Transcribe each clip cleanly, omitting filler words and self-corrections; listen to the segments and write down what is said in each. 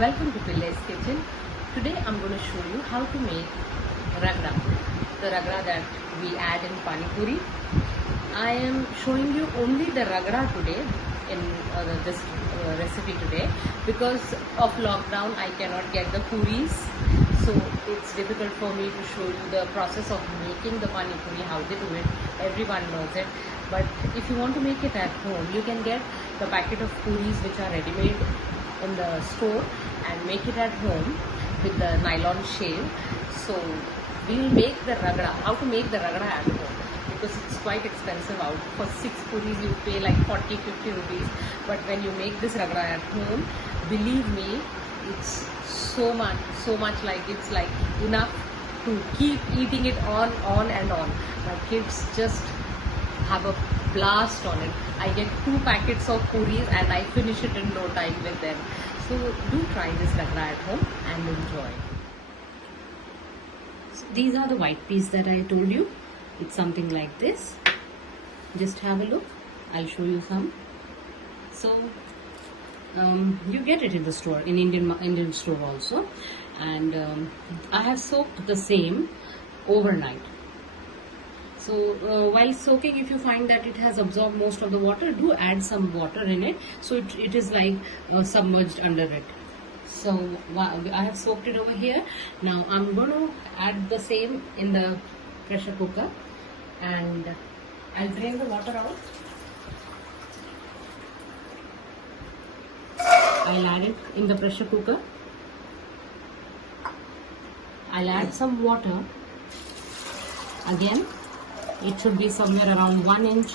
Welcome to Pillai's Kitchen. Today I'm going to show you how to make ragda, the ragda that we add in Paani Poori. I am showing you only the ragda today in this recipe today because of lockdown. I cannot get the puris, so it's difficult for me to show you the process of making the Paani Poori, how they do it. Everyone knows it, but if you want to make it at home, you can get the packet of puris which are ready-made in the store and make it at home with the nylon shave. So we'll make the ragda. How to make the ragda at home, because it's quite expensive out. For 6 puris you pay like 40-50 rupees, but when you make this ragda at home, believe me, it's so much like it's like enough to keep eating it on and on. My kids just have a blast on it. I get 2 packets of puris and I finish it in no time with them. So do try this ragda at home and enjoy. So these are the white peas that I told you. It's something like this. Just have a look. I'll show you some. So you get it in the store, in Indian store also, and I have soaked the same overnight. So while soaking, if you find that it has absorbed most of the water, do add some water in it, so it is like submerged under it. So I have soaked it over here. Now I'm going to add the same in the pressure cooker, and I'll drain the water out. I'll add it in the pressure cooker. I'll add some water again. It should be somewhere around 1 inch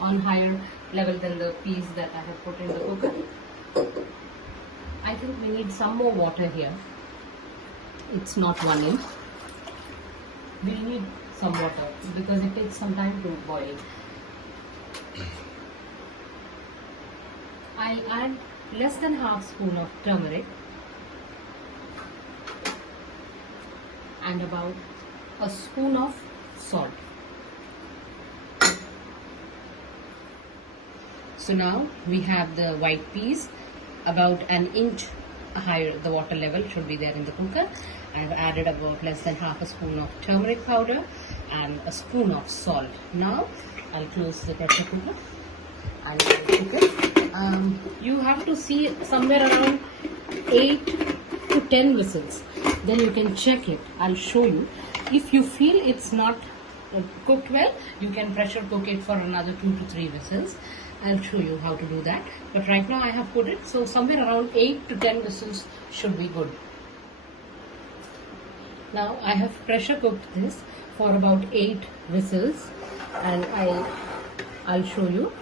on higher level than the peas that I have put in the cooker. I think we need some more water here. It's not 1 inch. We'll need some water because it takes some time to boil. I'll add less than half spoon of turmeric and about a spoon of salt. So now we have the white peas about 1 inch higher. The water level should be there in the cooker. I've added about less than half a spoon of turmeric powder and a spoon of salt. Now I'll close the pressure cooker and I'll cook it. You have to see somewhere around 8 to 10 whistles. Then you can check it. I'll show you. If you feel it's not cooked well, you can pressure cook it for another 2 to 3 whistles. I'll show you how to do that. But right now I have put it, so somewhere around 8 to 10 whistles should be good. Now I have pressure cooked this for about 8 whistles, and I'll show you.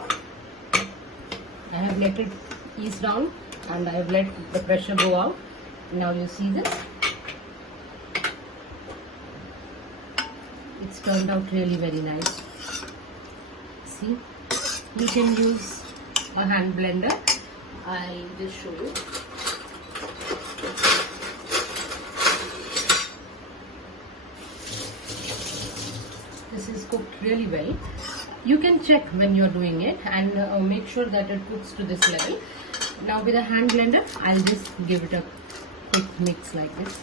I have let it ease down and I have let the pressure go out. Now you see this. It's turned out really very nice. See, you can use a hand blender. I'll just show you. This is cooked really well. You can check when you're doing it and make sure that it cooks to this level. Now with a hand blender, I'll just give it a quick mix like this.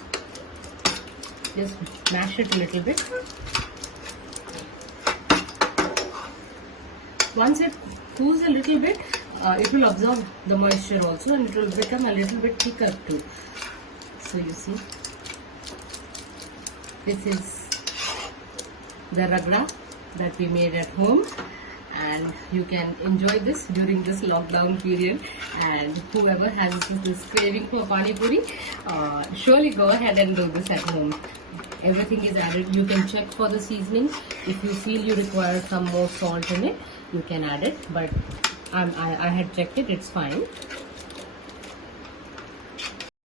Just mash it a little bit. Once it cools a little bit, it will absorb the moisture also and it will become a little bit thicker too. So you see, this is the ragda that we made at home, and you can enjoy this during this lockdown period. And whoever has this craving for Paani Poori, surely go ahead and do this at home. Everything is added. You can check for the seasoning. If you feel you require some more salt in it, you can add it, but I had checked it, it's fine.